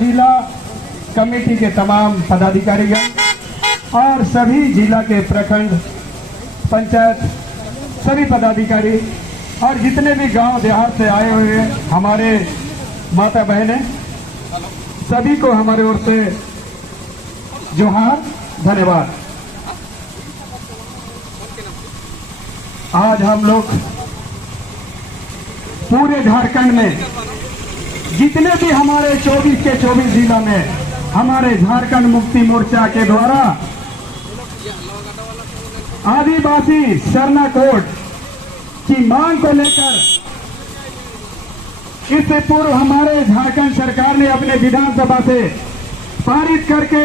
जिला कमेटी के तमाम पदाधिकारीगण और सभी जिला के प्रखंड पंचायत सभी पदाधिकारी और जितने भी गांव देहात से आए हुए हमारे माता बहनें, सभी को हमारे ओर से जोहार, धन्यवाद। आज हम लोग पूरे झारखंड में जितने भी हमारे 24 के 24 जिला में हमारे झारखंड मुक्ति मोर्चा के द्वारा आदिवासी सरना कोड की मांग को लेकर इससे पूर्व हमारे झारखंड सरकार ने अपने विधानसभा से पारित करके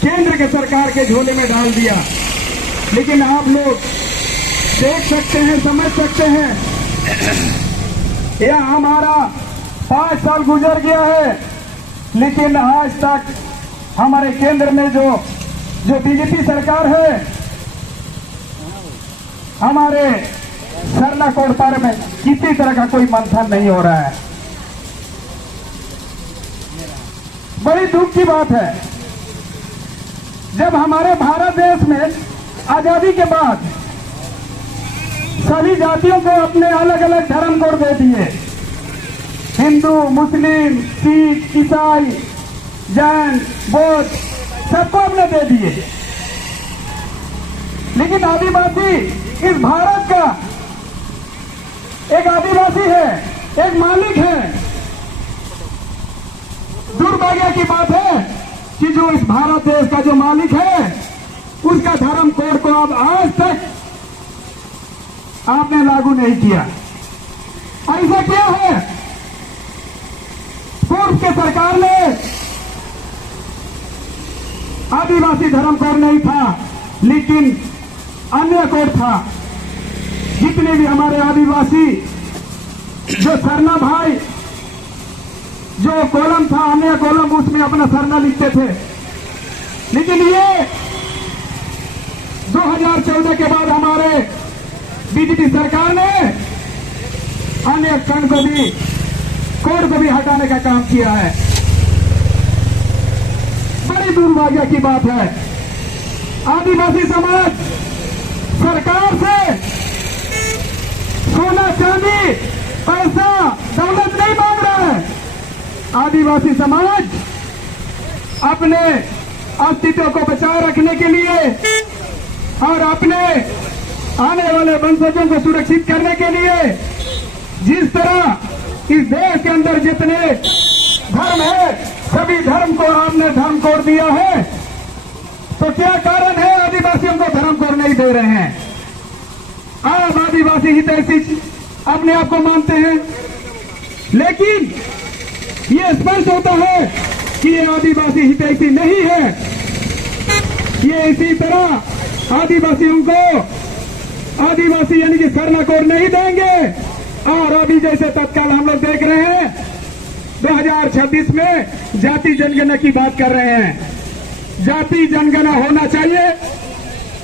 केंद्र के सरकार के झोले में डाल दिया। लेकिन आप लोग देख सकते हैं, समझ सकते हैं, यह हमारा 5 साल गुजर गया है, लेकिन आज तक हमारे केंद्र में जो बीजेपी सरकार है, हमारे सरना कोड पर में किसी तरह का कोई मंथन नहीं हो रहा है। बड़ी दुख की बात है, जब हमारे भारत देश में आजादी के बाद सभी जातियों को अपने अलग अलग धर्म कोड दे दिए, हिंदू, मुस्लिम, सिख, ईसाई, जैन, बौद्ध, सबको अपने दे दिए। लेकिन आदिवासी इस भारत का एक आदिवासी है, एक मालिक है। दुर्भाग्य की बात है कि जो इस भारत देश का जो मालिक है, उसका धर्म कोड को अब आज तक आपने लागू नहीं किया। ऐसा क्या है? पूर्व के सरकार में आदिवासी धर्म कोड नहीं था, लेकिन अन्य कोड था। जितने भी हमारे आदिवासी जो सरना भाई, जो कॉलम था, अन्य कॉलम, उसमें अपना सरना लिखते थे। लेकिन ये 2014 के बाद हमारे बीजेपी सरकार ने अन्य खंड को भी, कोड को भी हटाने का काम किया है। बड़ी दुर्भाग्य की बात है। आदिवासी समाज सरकार से सोना, चांदी, पैसा, दौलत नहीं मांग रहा है। आदिवासी समाज अपने अस्तित्व को बचाए रखने के लिए और अपने आने वाले वंशजों को सुरक्षित करने के लिए जिस तरह इस देश के अंदर जितने धर्म है, सभी धर्म को आपने धर्म कोड दिया है, तो क्या कारण है आदिवासियों को धर्म कोड नहीं दे रहे हैं? आप आदिवासी हितैषी अपने आप को मानते हैं, लेकिन ये स्पष्ट होता है कि ये आदिवासी हितैषी नहीं है। ये इसी तरह आदिवासियों को, आदिवासी यानी कि सरना कोड नहीं देंगे। और अभी जैसे तत्काल हम लोग देख रहे हैं 2026 में जाति जनगणना की बात कर रहे हैं। जाति जनगणना होना चाहिए,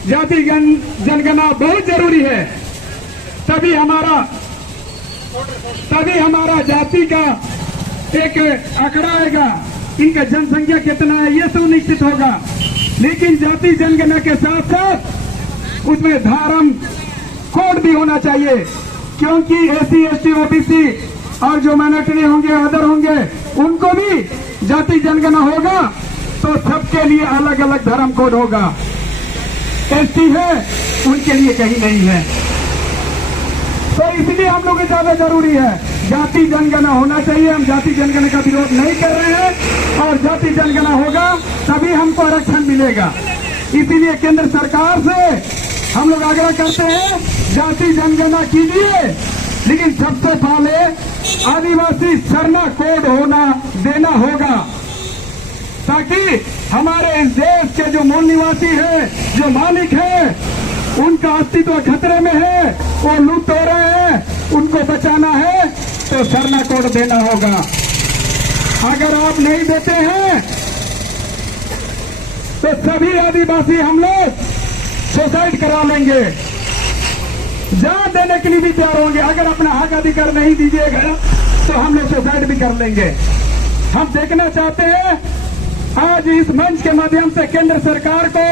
जाति जनगणना बहुत जरूरी है। तभी हमारा जाति का एक आंकड़ा आएगा, इनका जनसंख्या कितना है ये सुनिश्चित होगा। लेकिन जाति जनगणना के साथ साथ उसमें धर्म कोड भी होना चाहिए, क्योंकि एससी, एसटी, ओबीसी और जो माइनॉरिटी होंगे, अदर होंगे, उनको भी जाति जनगणना होगा तो सबके लिए अलग अलग धर्म कोड होगा। एसटी है, उनके लिए कहीं नहीं है। तो इसलिए हम लोग को ज्यादा जरूरी है, जाति जनगणना होना चाहिए। हम जाति जनगणना का विरोध नहीं कर रहे हैं, और जाति जनगणना होगा तभी हमको आरक्षण मिलेगा। इसीलिए केंद्र सरकार से हम लोग आग्रह करते हैं, जाति जनगणना कीजिए, लेकिन सबसे पहले आदिवासी सरना कोड देना होगा, ताकि हमारे इस देश के जो मूल निवासी है, जो मालिक है, उनका अस्तित्व खतरे में है, वो लुप्त हो रहे हैं, उनको बचाना है तो सरना कोड देना होगा। अगर आप नहीं देते हैं तो सभी आदिवासी हम लोग सुसाइड करा लेंगे, जान देने के लिए भी तैयार होंगे। अगर अपना हक अधिकार नहीं दीजिएगा तो हम लोग सुसाइड भी कर लेंगे। हम देखना चाहते हैं। आज इस मंच के माध्यम से केंद्र सरकार को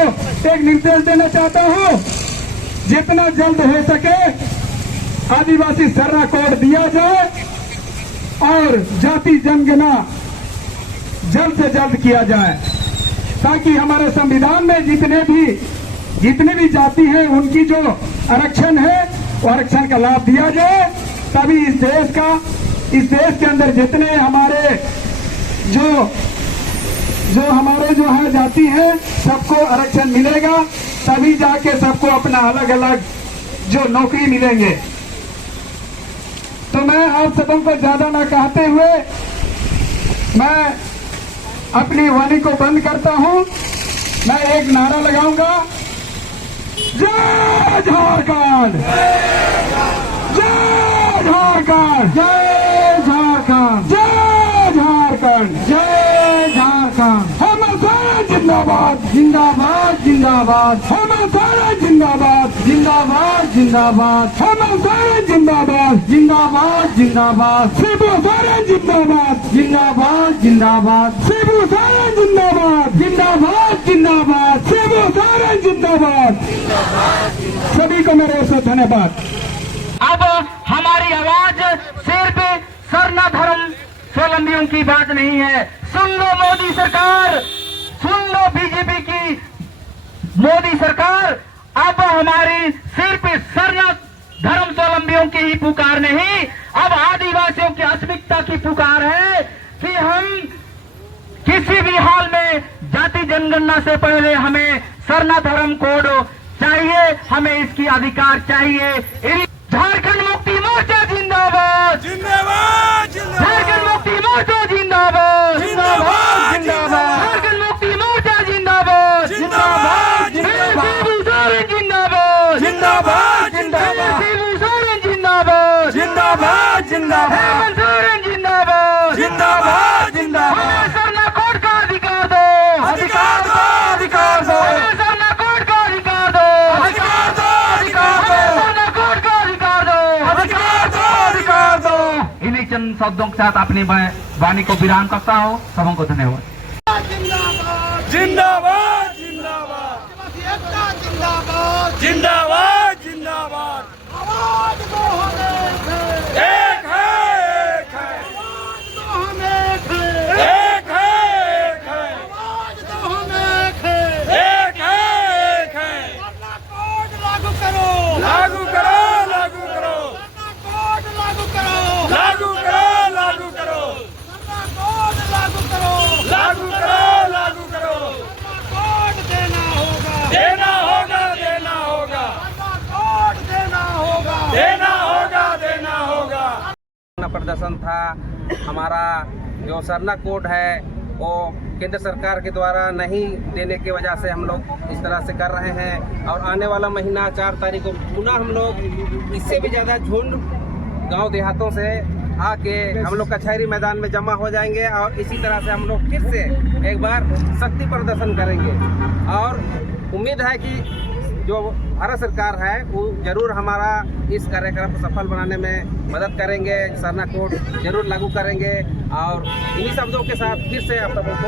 एक निर्देश देना चाहता हूं, जितना जल्द हो सके आदिवासी सर्रा कोड दिया जाए और जाति जनगणना जल्द से जल्द किया जाए, ताकि हमारे संविधान में जितने भी जाति हैं उनकी जो आरक्षण है वो आरक्षण का लाभ दिया जाए। तभी इस देश के अंदर जितने हमारे जो है जाति है सबको आरक्षण मिलेगा, तभी जाके सबको अपना अलग अलग जो नौकरी मिलेंगे। तो मैं आप सबों को ज्यादा ना कहते हुए मैं अपनी वाणी को बंद करता हूं। मैं एक नारा लगाऊंगा, जय झारखंड, जय झारखंड, जय झारखंड, जय झारखंड, जय झारखंड। हम सारा जिंदाबाद, जिंदाबाद, जिंदाबाद। हम सारा जिंदाबाद, जिंदाबाद, जिंदाबाद। हम सारा जिंदाबाद, जिंदाबाद, जिंदाबाद। शिबू सोरेन जिंदाबाद, जिंदाबाद, जिंदाबाद। शिबू सोरेन जिंदाबाद, जिंदाबाद, जिंदाबाद। शिबू सोरेन जिंदाबाद। सभी को मेरे ओर से धन्यवाद। अब हमारी आवाज सिर्फ सरना धर्म स्वावलंबियों की बात नहीं है। सुन लो मोदी सरकार, सुन लो बीजेपी की मोदी सरकार, अब हमारी सिर्फ सरना धर्म स्वावलंबियों की ही पुकार नहीं, अब आदिवासियों की अस्मिता की पुकार है कि हम किसी भी हाल में जाति जनगणना से पहले हमें सरना धर्म कोड चाहिए, हमें इसकी अधिकार चाहिए। झारखंड मुक्ति मोर्चा जिंदाबाद, जिंदाबाद, झारखंड मुक्ति मोर्चा जिंदाबाद, जिंदाबाद, जिंदाबाद। झारखंड मुक्ति मोर्चा जिंदाबाद, जिंदाबाद, जिंदाबाद। शिबू सोरेन जिंदाबाद, जिंदाबाद, जिंदाबाद। शिबू सोरेन जिंदाबाद, जिंदाबाद, जिंदाबाद। हेमंत सोरेन जिंदाबाद, जिंदाबाद, जिंदाबाद। हमें सरना कोड का अधिकार दो, अधिकार दो, अधिकार दो। हमें सरना कोड का अधिकार दो, अधिकार दो, अधिकार दो। सरना कोड का अधिकार दो, अधिकार दो, अधिकार दो। इन्हीं चंद शब्दों के साथ अपनी वाणी को विराम करता हूँ। सबों को धन्यवाद। जिंदाबाद, जिंदाबाद, जिंदाबाद, जिंदाबाद, जिंदाबाद। आवाज दो हमें एक है, एक है। आवाज दो हमें एक है, एक है। आवाज दो हमें एक है, एक है। सरना कोड लागू करो, लागू करो, लागू करो। सरना कोड लागू करो, लागू करो, लागू करो। सरना कोड लागू करो, लागू करो, लागू करो। सरना कोड देना होगा, देना होगा, देना होगा। सरना कोड देना होगा, देना होगा, देना होगा। प्रदर्शन था हमारा। जो सरना कोड है वो केंद्र सरकार के द्वारा नहीं देने की वजह से हम लोग इस तरह से कर रहे हैं। और आने वाला महीना 4 तारीख को पुनः हम लोग इससे भी ज़्यादा झुंड गांव देहातों से आके हम लोग कचहरी मैदान में जमा हो जाएंगे और इसी तरह से हम लोग फिर से एक बार शक्ति प्रदर्शन करेंगे। और उम्मीद है कि जो भारत सरकार है वो जरूर हमारा इस कार्यक्रम को सफल बनाने में मदद करेंगे, सरना कोड जरूर लागू करेंगे। और इन्हीं शब्दों के साथ फिर से आप सबों को